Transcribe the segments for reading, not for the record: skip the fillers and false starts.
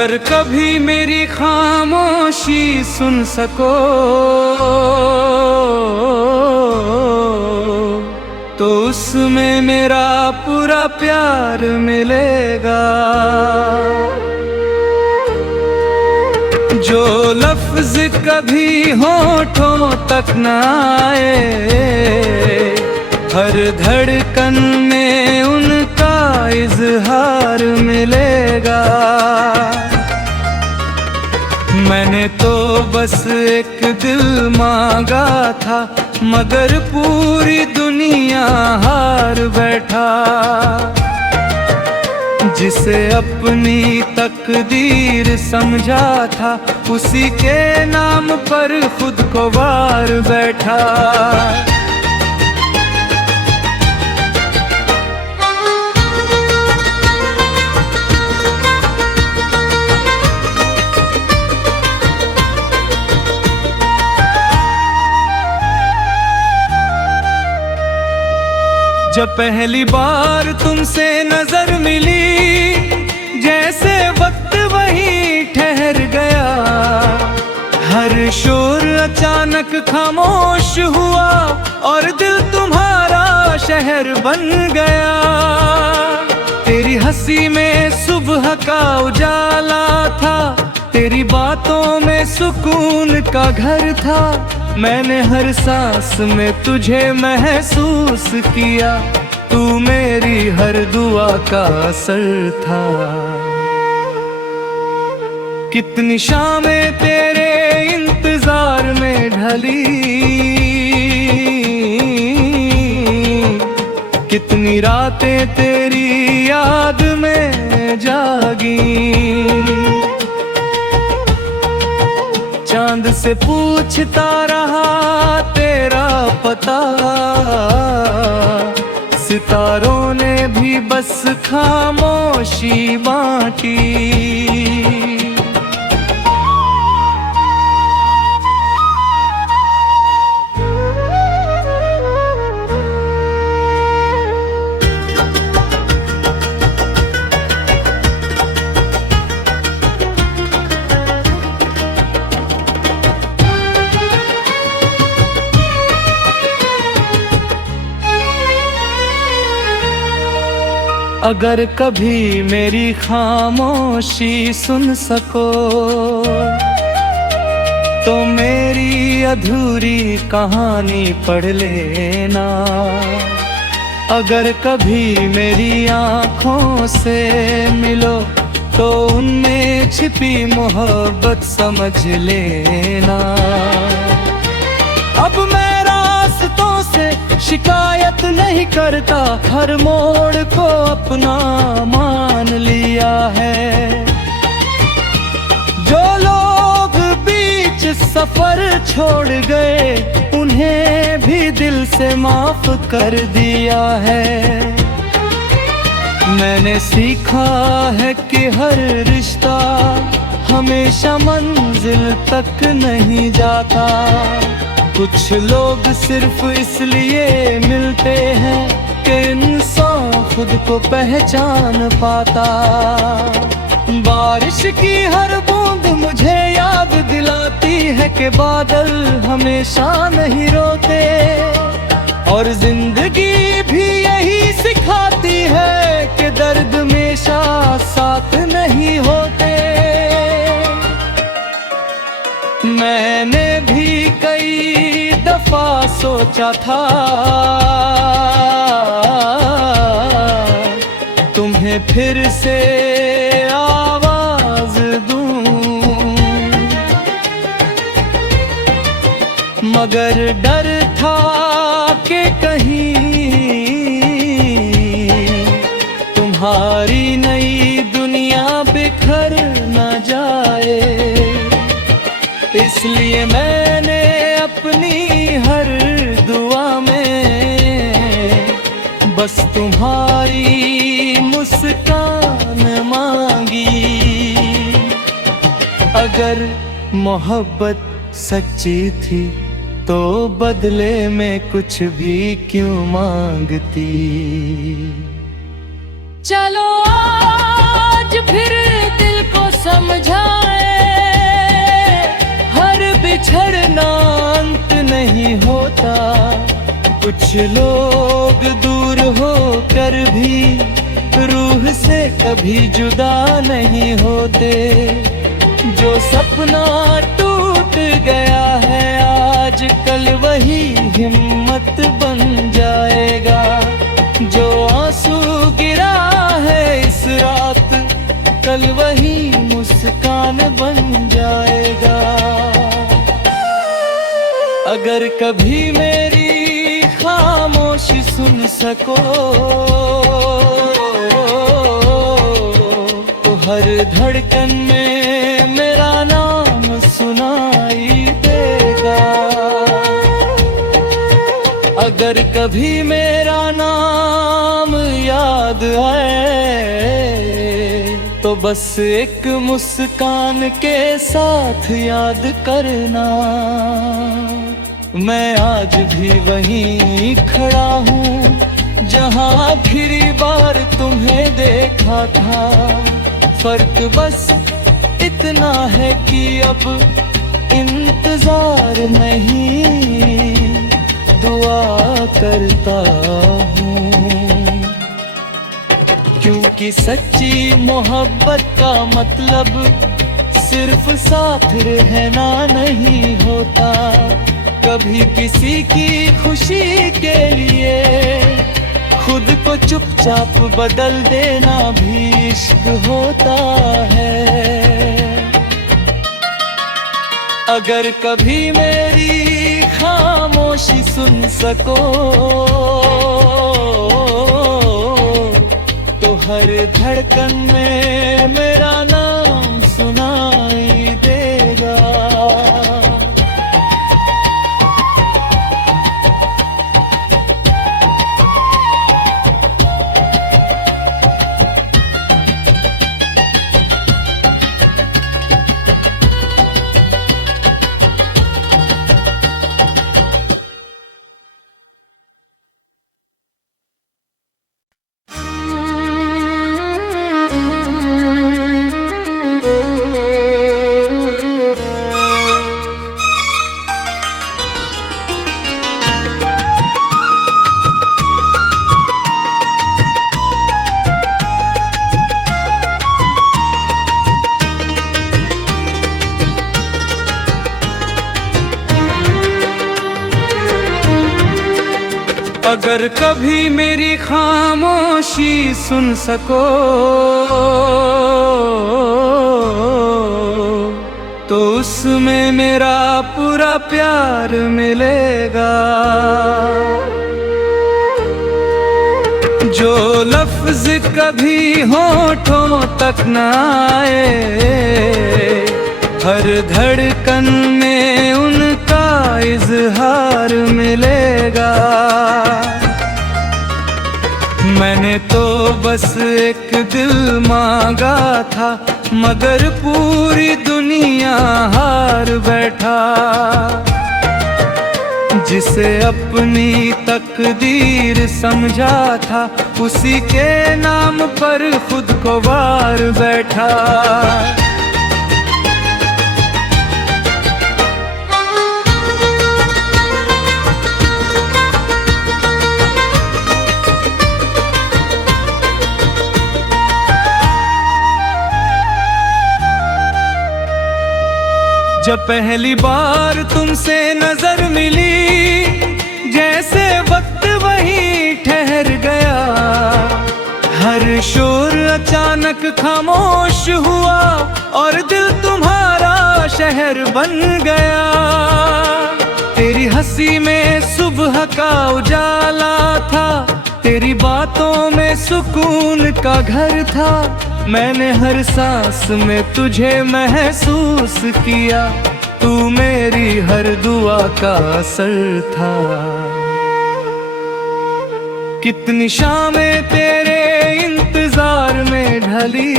अगर कभी मेरी खामोशी सुन सको तो उसमें मेरा पूरा प्यार मिलेगा। जो लफ्ज कभी होठों तक न आए, हर धड़कन में उनका इजहार मिलेगा। मैंने तो बस एक दिल मांगा था, मगर पूरी दुनिया हार बैठा। जिसे अपनी तकदीर समझा था, उसी के नाम पर खुद को वार बैठा। जब पहली बार तुमसे नजर मिली, जैसे वक्त वहीं ठहर गया। हर शोर अचानक खामोश हुआ और दिल तुम्हारा शहर बन गया। तेरी हंसी में सुबह का उजाला था, तेरी बातों में सुकून का घर था। मैंने हर सांस में तुझे महसूस किया, तू मेरी हर दुआ का असर था। कितनी शामें तेरे इंतजार में ढली, कितनी रातें तेरी याद में जागी। चांद से पूछता रहा तेरा पता, सितारों ने भी बस खामोशी बांटी। अगर कभी मेरी खामोशी सुन सको तो मेरी अधूरी कहानी पढ़ लेना। अगर कभी मेरी आँखों से मिलो तो उनमें छिपी मोहब्बत समझ लेना। अब मैं रास्तों से शिकायत नहीं करता, हर मोड़ को अपना मान लिया है। जो लोग बीच सफर छोड़ गए, उन्हें भी दिल से माफ कर दिया है। मैंने सीखा है कि हर रिश्ता हमेशा मंजिल तक नहीं जाता। कुछ लोग सिर्फ इसलिए मिलते हैं कि इंसान खुद को पहचान पाता। बारिश की हर बूंद मुझे याद दिलाती है कि बादल हमेशा नहीं रोते, और जिंदगी भी यही सिखाती है कि दर्द हमेशा साथ नहीं होते। मैंने भी कई दफा सोचा था तुम्हें फिर से आवाज दूं, मगर डर था कि कहीं तुम्हारी नई दुनिया बिखर न जाए। इसलिए मैंने अपनी हर दुआ में बस तुम्हारी मुस्कान मांगी। अगर मोहब्बत सच्ची थी तो बदले में कुछ भी क्यों मांगती। चलो आज फिर दिल को समझाए, हर बिछड़ना अंत नहीं होता। कुछ लोग दूर होकर भी रूह से कभी जुदा नहीं होते। जो सपना टूट गया है आज, कल वही हिम्मत बन जाएगा। जो आंसू गिरा है इस रात, कल वही मुस्कान बन जाएगा। अगर कभी मेरी खामोशी सुन सको तो हर धड़कन में मेरा नाम सुनाई देगा। अगर कभी मेरा नाम याद आए तो बस एक मुस्कान के साथ याद करना। मैं आज भी वहीं खड़ा हूँ जहाँ आखिरी बार तुम्हें देखा था। फर्क बस इतना है कि अब इंतजार नहीं, दुआ करता हूँ। क्योंकि सच्ची मोहब्बत का मतलब सिर्फ साथ रहना नहीं होता। कभी किसी की खुशी के लिए खुद को चुपचाप बदल देना भी इश्क होता है। अगर कभी मेरी खामोशी सुन सको तो हर धड़कन में मेरा नाम सुनाई देगा। अगर कभी मेरी खामोशी सुन सको तो उसमें मेरा पूरा प्यार मिलेगा। जो लफ्ज कभी होठों तक न आए, हर धड़कन में उनका इजहार मिलेगा। मैंने तो बस एक दिल मांगा था, मगर पूरी दुनिया हार बैठा। जिसे अपनी तकदीर समझा था, उसी के नाम पर खुद को वार बैठा। जब पहली बार तुमसे नजर मिली, जैसे वक्त वहीं ठहर गया। हर शोर अचानक खामोश हुआ और दिल तुम्हारा शहर बन गया। तेरी हंसी में सुबह का उजाला था, तेरी बातों में सुकून का घर था। मैंने हर सांस में तुझे महसूस किया, तू मेरी हर दुआ का असर था। कितनी शामें तेरे इंतजार में ढली,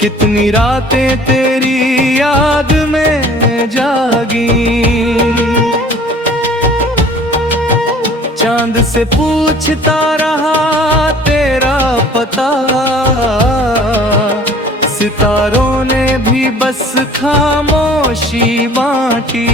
कितनी रातें तेरी याद में जागी। चांद से पूछता रहा तेरा पता, सितारों ने भी बस खामोशी बांटी।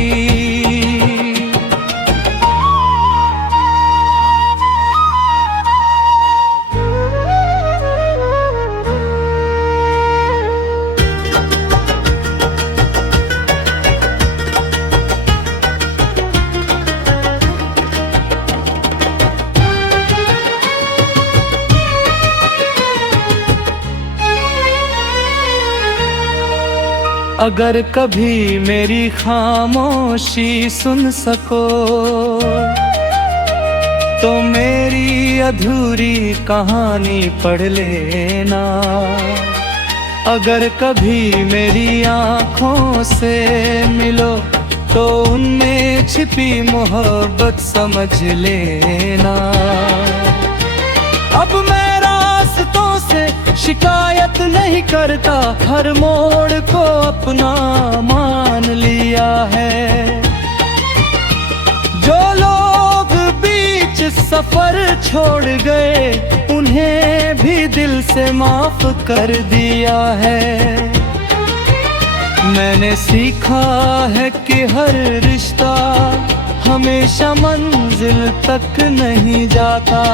अगर कभी मेरी खामोशी सुन सको तो मेरी अधूरी कहानी पढ़ लेना। अगर कभी मेरी आँखों से मिलो तो उनमें छिपी मोहब्बत समझ लेना। अब मैं रास्तों से शिकायत नहीं करता, हर मोड़ को अपना मान लिया है। जो लोग बीच सफर छोड़ गए उन्हें भी दिल से माफ कर दिया है। मैंने सीखा है कि हर रिश्ता हमेशा मंजिल तक नहीं जाता।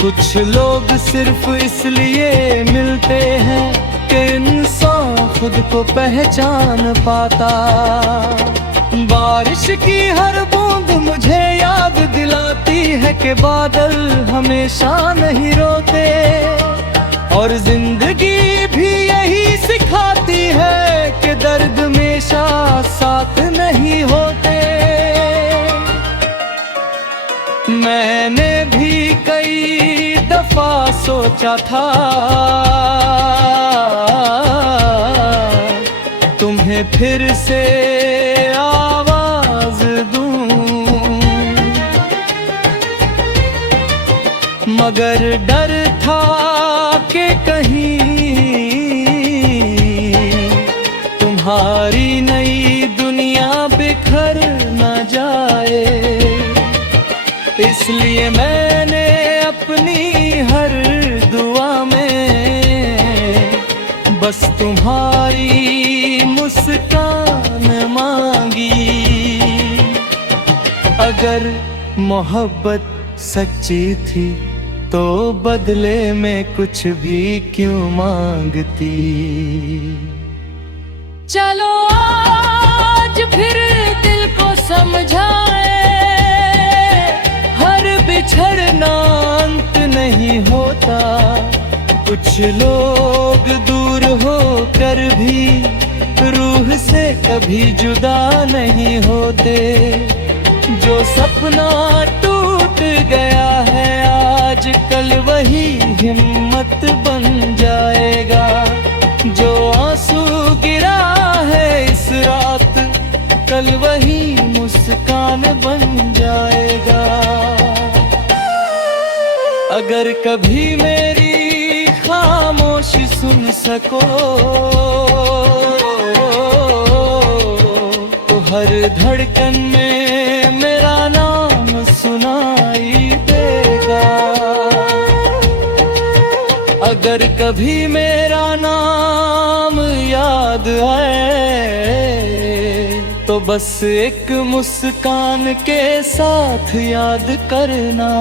कुछ लोग सिर्फ इसलिए मिलते हैं कि इंसान खुद को पहचान पाता। बारिश की हर बूंद मुझे याद दिलाती है कि बादल हमेशा नहीं रोते, और जिंदगी भी यही सिखाती है कि दर्द हमेशा साथ नहीं होते। मैंने भी कई दफा सोचा था तुम्हें फिर से आवाज दूं, मगर डर था कि कहीं तुम्हारी नई दुनिया बिखर न जाए। इसलिए मैंने अपनी हर दुआ में बस तुम्हारी मुस्कान मांगी। अगर मोहब्बत सच्ची थी तो बदले में कुछ भी क्यों मांगती। चलो आज फिर दिल को समझाए, बिछड़ना अंत नहीं होता। कुछ लोग दूर होकर भी रूह से कभी जुदा नहीं होते। जो सपना टूट गया है आज कल वही हिम्मत बन जाएगा। जो आंसू गिरा है इस रात कल वही मुस्कान बन जाएगा। अगर कभी मेरी खामोशी सुन सको तो हर धड़कन में मेरा नाम सुनाई देगा। अगर कभी मेरा नाम याद आए तो बस एक मुस्कान के साथ याद करना।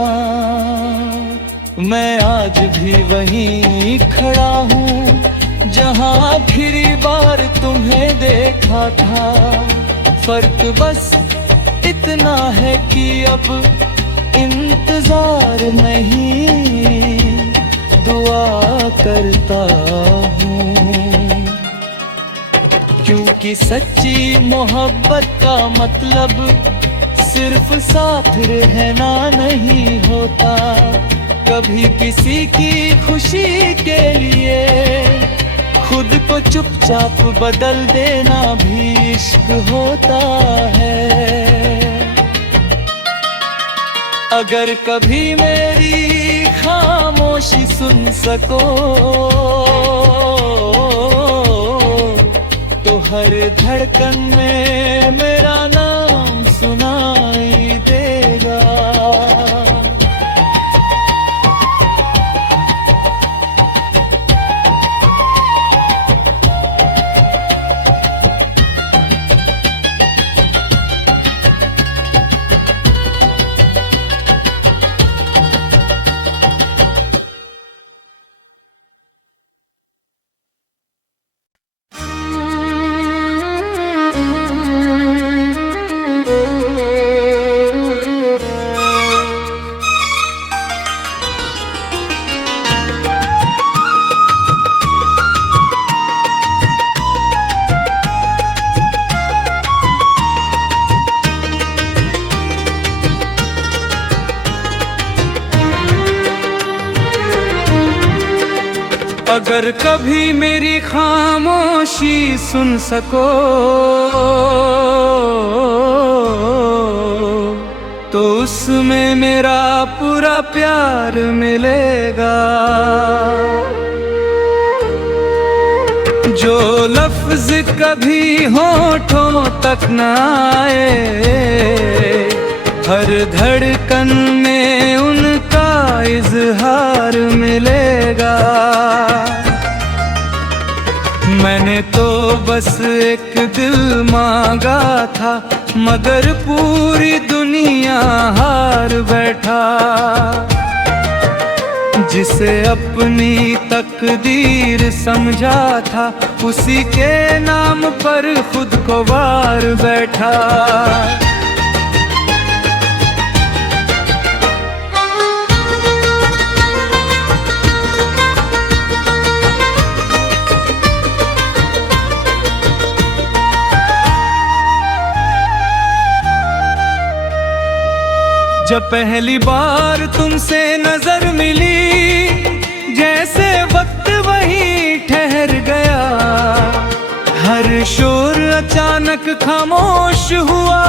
मैं आज भी वहीं खड़ा हूँ जहाँ आखिरी बार तुम्हें देखा था। फर्क बस इतना है कि अब इंतजार नहीं दुआ करता हूँ। क्योंकि सच्ची मोहब्बत का मतलब सिर्फ साथ रहना नहीं होता। कभी किसी की खुशी के लिए खुद को चुपचाप बदल देना भी इश्क होता है। अगर कभी मेरी खामोशी सुन सको तो हर धड़कन में मेरा नाम सुनाई देगा। अगर कभी मेरी खामोशी सुन सको तो उसमें मेरा पूरा प्यार मिलेगा। जो लफ्ज कभी होठों तक न आए, हर धड़कन में उनका इजहार मिलेगा। मैंने तो बस एक दिल मांगा था, मगर पूरी दुनिया हार बैठा। जिसे अपनी तकदीर समझा था, उसी के नाम पर खुद को वार बैठा। जब पहली बार तुमसे नजर मिली, जैसे वक्त वहीं ठहर गया। हर शोर अचानक खामोश हुआ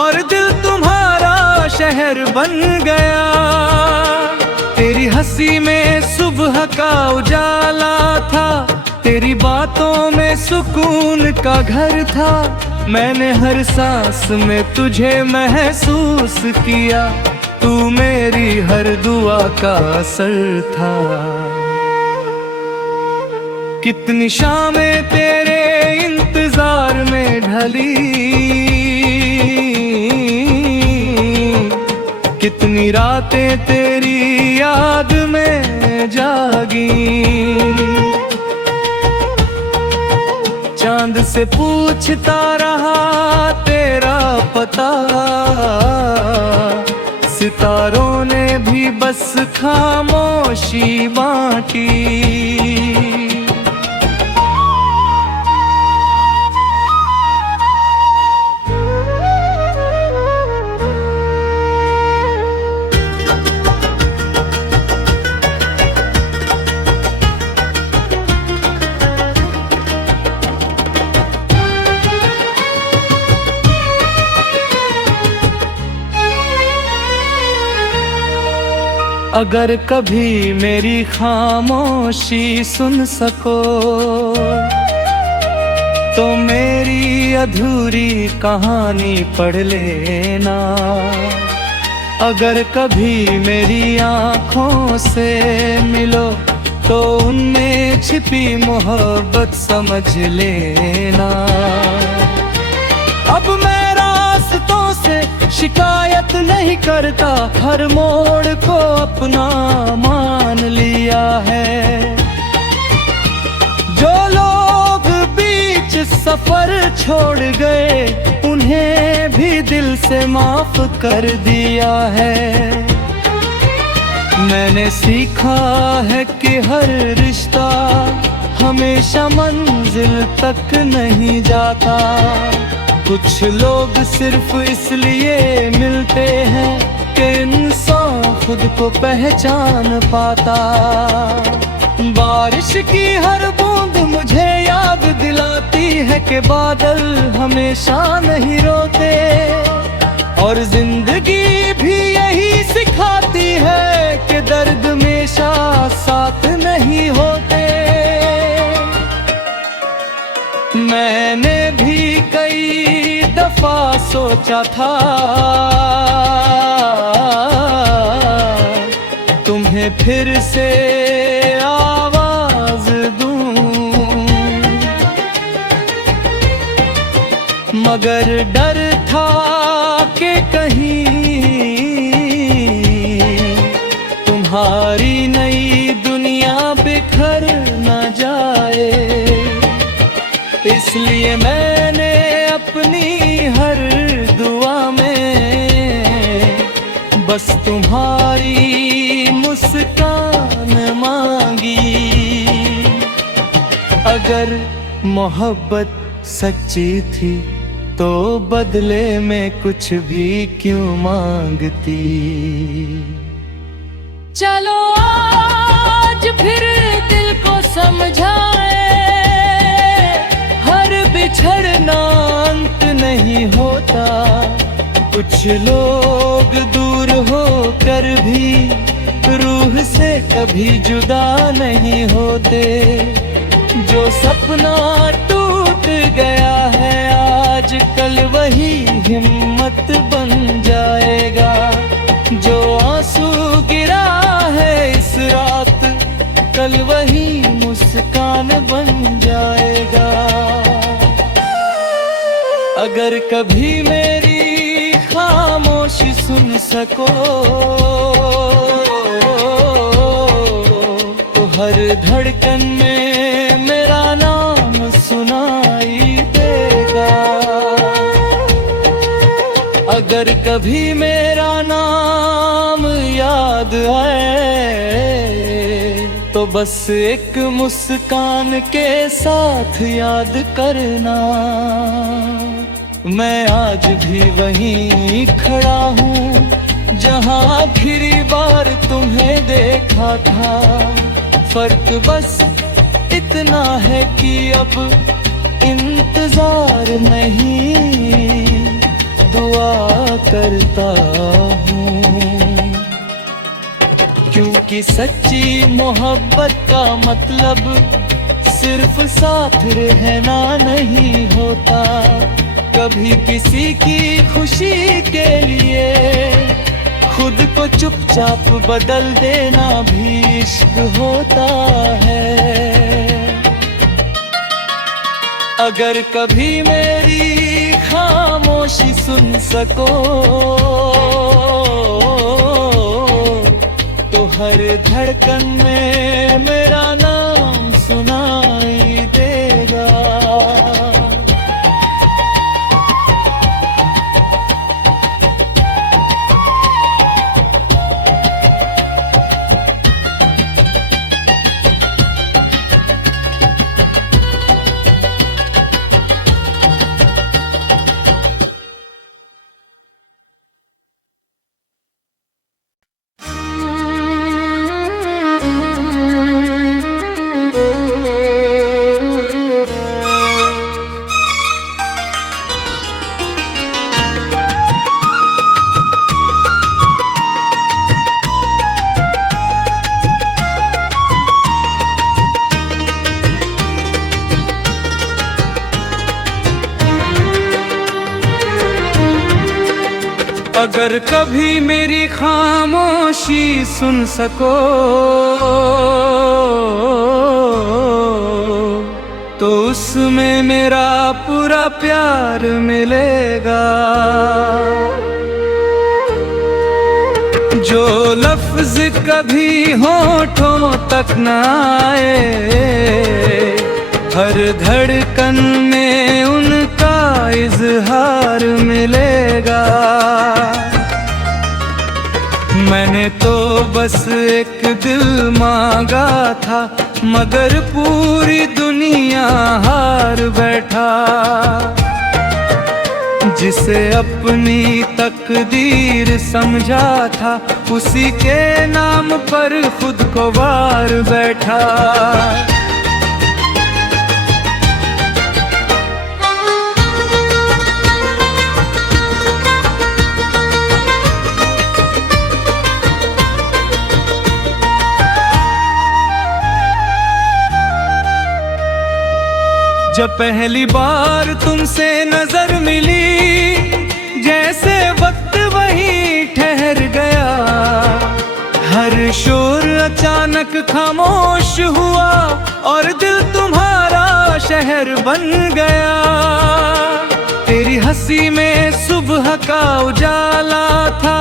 और दिल तुम्हारा शहर बन गया। तेरी हंसी में सुबह का उजाला था, तेरी बातों में सुकून का घर था। मैंने हर सांस में तुझे महसूस किया, तू मेरी हर दुआ का असर था। कितनी शामें तेरे इंतजार में ढली, कितनी रातें तेरी याद में जागी। चांद से पूछता रहा तेरा पता, सितारों ने भी बस खामोशी बांटी। अगर कभी मेरी खामोशी सुन सको तो मेरी अधूरी कहानी पढ़ लेना। अगर कभी मेरी आँखों से मिलो तो उनमें छिपी मोहब्बत समझ लेना। अब मैं रास्तों से शिकायत नहीं करता, हर मोड़ को अपना मान लिया है। जो लोग बीच सफर छोड़ गए, उन्हें भी दिल से माफ कर दिया है। मैंने सीखा है कि हर रिश्ता हमेशा मंजिल तक नहीं जाता। कुछ लोग सिर्फ इसलिए मिलते हैं कि इंसान खुद को पहचान पाता। बारिश की हर बूंद मुझे याद दिलाती है कि बादल हमेशा नहीं रोते, और जिंदगी भी यही सिखाती है कि दर्द हमेशा साथ नहीं होते। मैंने भी कई दफा सोचा था तुम्हें फिर से आवाज दूं, मगर डर था कि कहीं तुम्हारी नई दुनिया बिखर न जाए। इसलिए मैंने अपनी हर दुआ में बस तुम्हारी मुस्कान मांगी। अगर मोहब्बत सच्ची थी तो बदले में कुछ भी क्यों मांगती। चलो आज फिर दिल को समझाए, हर बिछड़ना अंत नहीं होता, कुछ लोग दूर होकर भी रूह से कभी जुदा नहीं होते। जो सपना टूट गया है आज कल वही हिम्मत बन जाएगा, जो आंसू गिरा है इस रात कल वही मुस्कान बन जाएगा। अगर कभी मेरी खामोशी सुन सको तो हर धड़कन में मेरा नाम सुनाई देगा। अगर कभी मेरा नाम याद आए तो बस एक मुस्कान के साथ याद करना, मैं आज भी वहीं खड़ा हूँ जहाँ आखिरी बार तुम्हें देखा था। फर्क बस इतना है कि अब इंतजार नहीं दुआ करता हूँ, क्योंकि सच्ची मोहब्बत का मतलब सिर्फ साथ रहना नहीं होता। कभी किसी की खुशी के लिए खुद को चुपचाप बदल देना भी इश्क होता है। अगर कभी मेरी खामोशी सुन सको तो हर धड़कन में मेरा नाम सुनाई देगा। अगर कभी मेरी खामोशी सुन सको तो उसमें मेरा पूरा प्यार मिलेगा। जो लफ्ज कभी होठों तक न आए, हर धड़कन में उनका इजहार मिलेगा। मैंने तो बस एक दिल मांगा था, मगर पूरी दुनिया हार बैठा। जिसे अपनी तकदीर समझा था, उसी के नाम पर खुद को वार बैठा। जब पहली बार तुमसे नजर मिली, जैसे वक्त वहीं ठहर गया। हर शोर अचानक खामोश हुआ और दिल तुम्हारा शहर बन गया। तेरी हंसी में सुबह का उजाला था,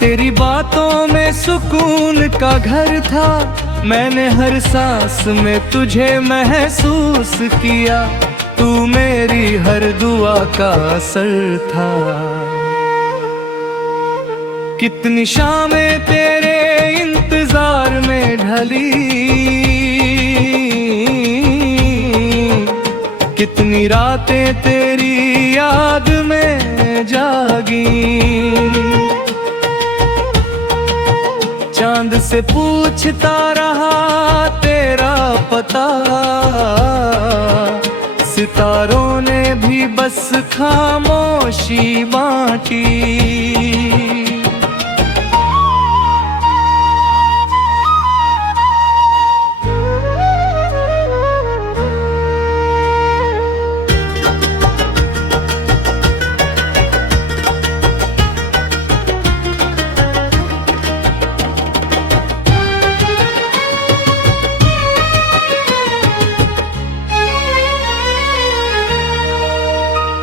तेरी बातों में सुकून का घर था। मैंने हर सांस में तुझे महसूस किया, तू मेरी हर दुआ का असर था। कितनी शामें तेरे इंतजार में ढली, कितनी रातें तेरी याद में जागी। चांद से पूछता रहा तेरा पता, सितारों ने भी बस खामोशी बांटी।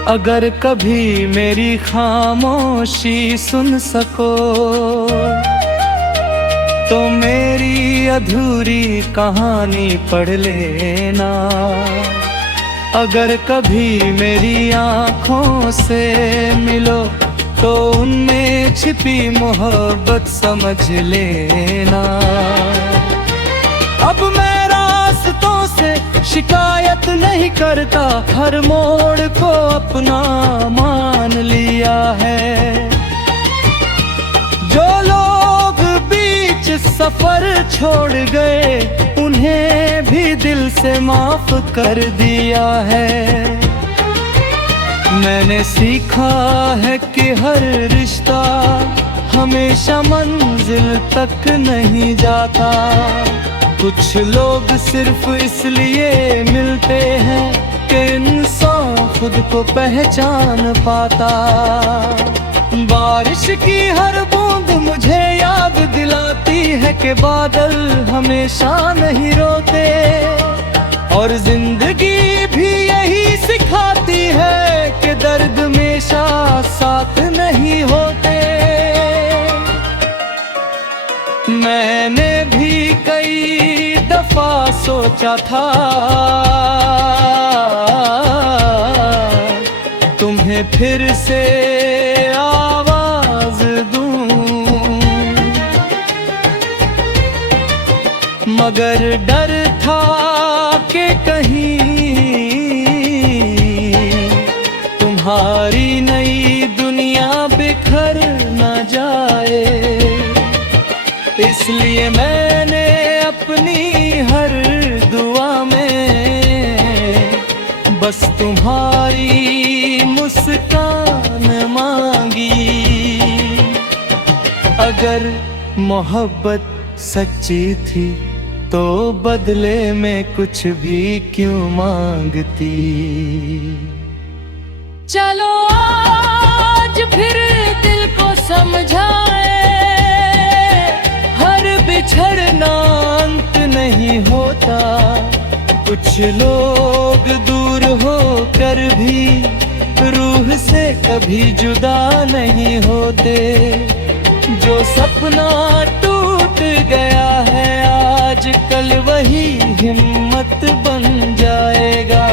अगर कभी मेरी खामोशी सुन सको तो मेरी अधूरी कहानी पढ़ लेना। अगर कभी मेरी आँखों से मिलो तो उनमें छिपी मोहब्बत समझ लेना। अब मैं रास्तों से शिकायत नहीं करता, हर मोड़ को अपना मान लिया है। जो लोग बीच सफर छोड़ गए उन्हें भी दिल से माफ कर दिया है। मैंने सीखा है कि हर रिश्ता हमेशा मंजिल तक नहीं जाता। कुछ लोग सिर्फ इसलिए मिलते हैं कि इंसान खुद को पहचान पाता। बारिश की हर बूंद मुझे याद दिलाती है कि बादल हमेशा नहीं रोते, और जिंदगी भी यही सिखाती है कि दर्द हमेशा साथ नहीं होते। मैंने भी कई दफा सोचा था तुम्हें फिर से आवाज दूं, मगर डर था कि कहीं तुम्हारी नई दुनिया बिखर न जाए। इसलिए मैंने अपनी हर दुआ में बस तुम्हारी मुस्कान मांगी। अगर मोहब्बत सच्ची थी तो बदले में कुछ भी क्यों मांगती। चलो आज फिर दिल को समझाए, हर बिछड़ना अंत नहीं होता। कुछ लोग दूर होकर भी रूह से कभी जुदा नहीं होते। जो सपना टूट गया है आज कल वही हिम्मत बन जाएगा।